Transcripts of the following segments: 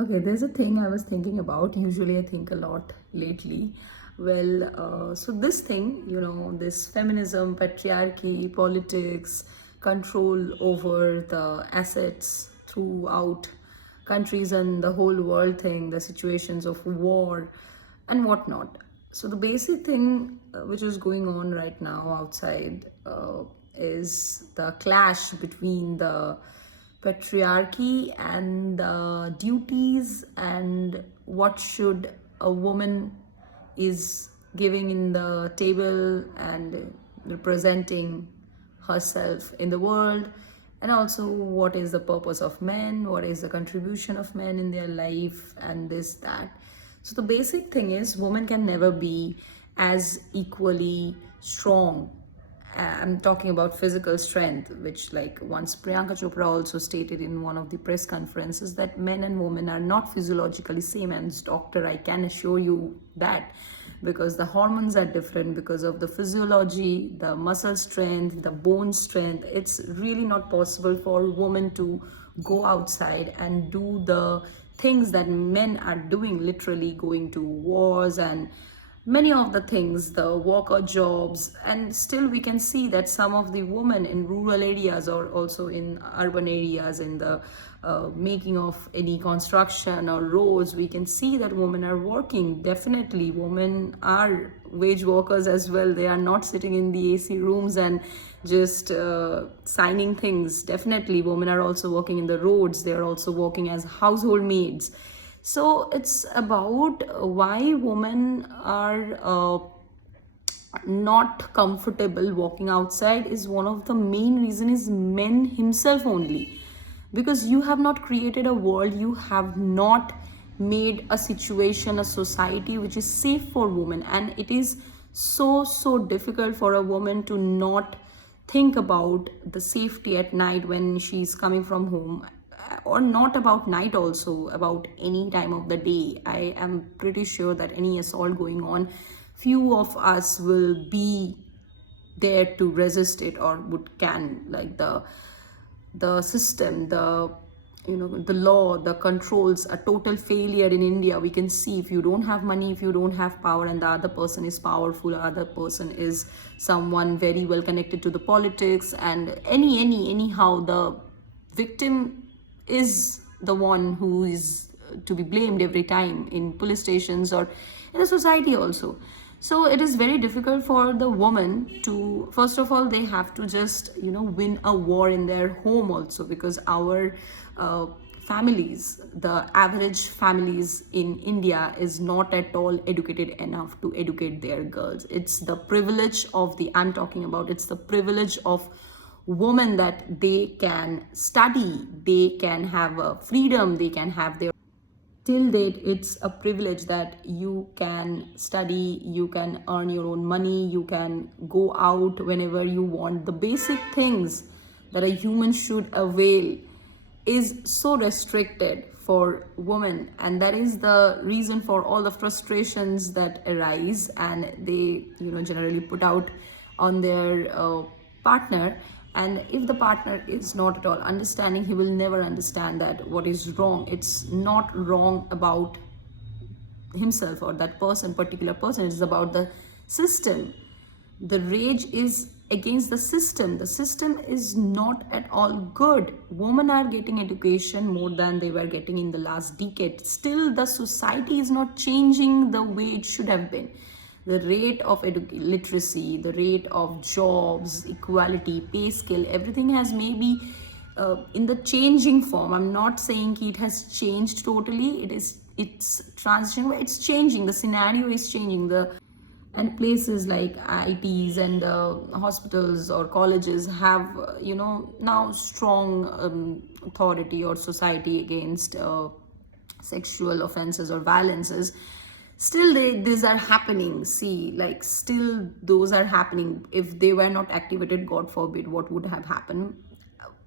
Okay, there's a thing I was thinking about. Usually, I think a lot lately. So this thing, this feminism, patriarchy, politics, control over the assets throughout countries and the whole world thing, the situations of war and whatnot. So, the basic thing which is going on right now outside is the clash between the patriarchy and the duties and what should a woman is giving in the table and representing herself in the world, and also what is the purpose of men, what is the contribution of men in their life, and this that. So the basic thing is women can never be as equally strong. I'm talking about physical strength, which, like, once Priyanka Chopra also stated in one of the press conferences, that men and women are not physiologically same. And doctor, I can assure you that, because the hormones are different, because of the physiology, the muscle strength, the bone strength. It's really not possible for women to go outside and do the things that men are doing, literally going to wars and many of the things, the worker jobs. And still we can see that some of the women in rural areas or also in urban areas, in the making of any construction or roads, we can see that women are working. Definitely women are wage workers as well. They are not sitting in the AC rooms and just signing things. Definitely women are also working in the roads. They are also working as household maids. So it's about why women are not comfortable walking outside. Is one of the main reason is men himself only, because you have not created a world, you have not made a situation, a society which is safe for women. And it is so difficult for a woman to not think about the safety at night when she's coming from home, or not about night, also about any time of the day. I am pretty sure that any assault going on, few of us will be there to resist it, or would can, like the system, the law, the controls, a total failure in India. We can see, if you don't have money, if you don't have power, and the other person is powerful, or other person is someone very well connected to the politics, and anyhow, the victim is the one who is to be blamed every time in police stations or in the society also. So it is very difficult for the woman to, first of all, they have to just win a war in their home also, because our families, the average families in India is not at all educated enough to educate their girls. It's the privilege of the, I'm talking about, it's the privilege of women that they can study, they can have a freedom, they can have their, till date it's a privilege that you can study, you can earn your own money, you can go out whenever you want. The basic things that a human should avail is so restricted for women, and that is the reason for all the frustrations that arise, and they generally put out on their partner. And if the partner is not at all understanding, he will never understand that what is wrong. It's not wrong about himself or that person, particular person. It's about the system. The rage is against the system. The system is not at all good. Women are getting education more than they were getting in the last decade. Still the society is not changing the way it should have been. The rate of literacy, the rate of jobs, equality, pay scale, everything has maybe in the changing form. I'm not saying it has changed totally. It's transitioning, it's changing. The scenario is changing. And places like ITs and hospitals or colleges have now strong authority or society against sexual offenses or violences. Still these are happening. See, like, still those are happening. If they were not activated, god forbid, what would have happened?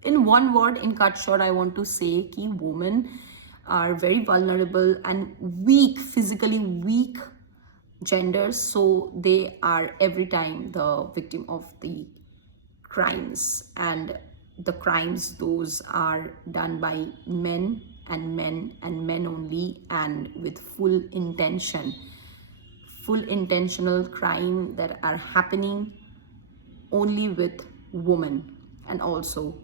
In one word, in cut short, I want to say key women are very vulnerable and weak, physically weak genders, so they are every time the victim of the crimes. And the crimes, those are done by men and men only, and with full intention, full intentional crime that are happening only with women. And also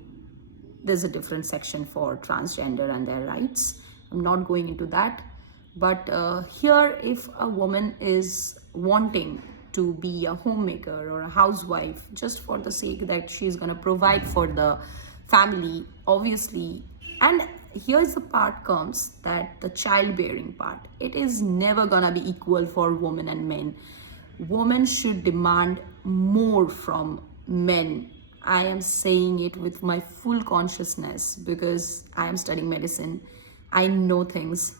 there's a different section for transgender and their rights. I'm not going into that. But here, if a woman is wanting to be a homemaker or a housewife just for the sake that she's going to provide for the family, obviously, and here's the part comes that the childbearing part, it is never going to be equal for women and men. Women should demand more from men. I am saying it with my full consciousness because I am studying medicine. I know things,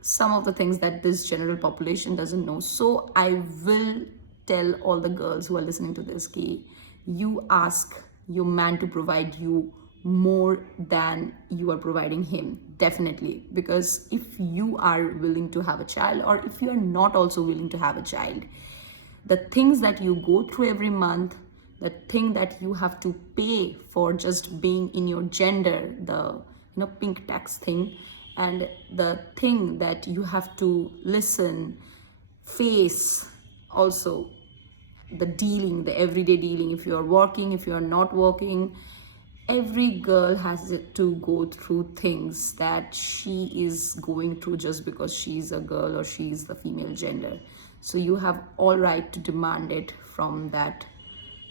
some of the things that this general population doesn't know. So I will tell all the girls who are listening to this, ki, you ask your man to provide you more than you are providing him, definitely. Because if you are willing to have a child, or if you are not also willing to have a child, the things that you go through every month, the thing that you have to pay for just being in your gender, the pink tax thing, and the thing that you have to listen, face, also the dealing, the everyday dealing, if you are working, if you are not working, every girl has to go through things that she is going through just because she's a girl or she's the female gender. So you have all right to demand it from that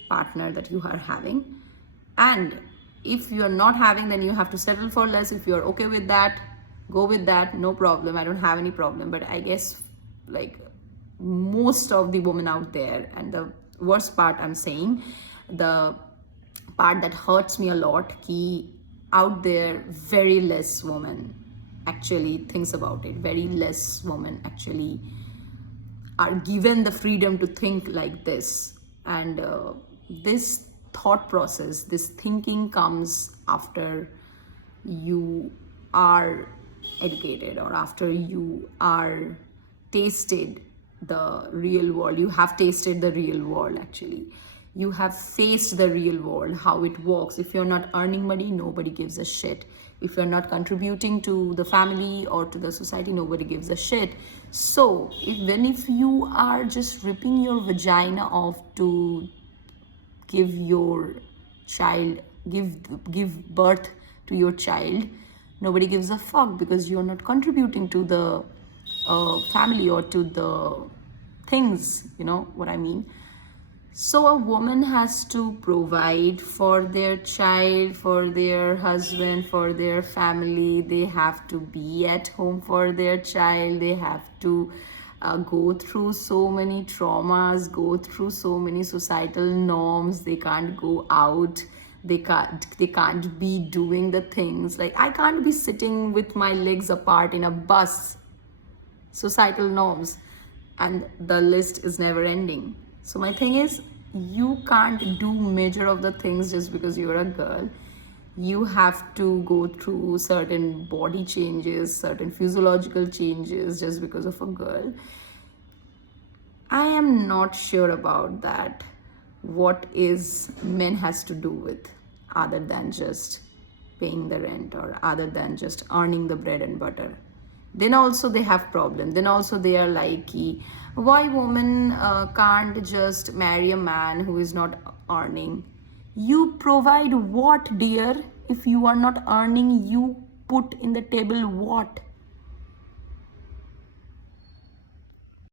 partner that you are having. And if you're not having, then you have to settle for less. If you're okay with that, go with that, no problem. I don't have any problem. But I guess like most of the women out there, and the worst part I'm saying, the part that hurts me a lot, ki out there very less women actually thinks about it. Very less women actually are given the freedom to think like this. And this thought process, this thinking comes after you are educated, or after you are tasted the real world. You have tasted the real world, actually. You have faced the real world, how it works. If you're not earning money, nobody gives a shit. If you're not contributing to the family or to the society, nobody gives a shit. So even if you are just ripping your vagina off to give your child, give birth to your child, nobody gives a fuck, because you're not contributing to the family or to the things, you know what I mean. So a woman has to provide for their child, for their husband, for their family. They have to be at home for their child. They have to go through so many traumas, go through so many societal norms. They can't go out. They can't be doing the things. Like, I can't be sitting with my legs apart in a bus. Societal norms. And the list is never ending. So my thing is, you can't do major of the things just because you're a girl. You have to go through certain body changes, certain physiological changes just because of a girl. I am not sure about that. What is men has to do with, other than just paying the rent, or other than just earning the bread and butter. Then also they have problem. Then also they are like, why women can't just marry a man who is not earning? You provide what, dear? If you are not earning, you put in the table what?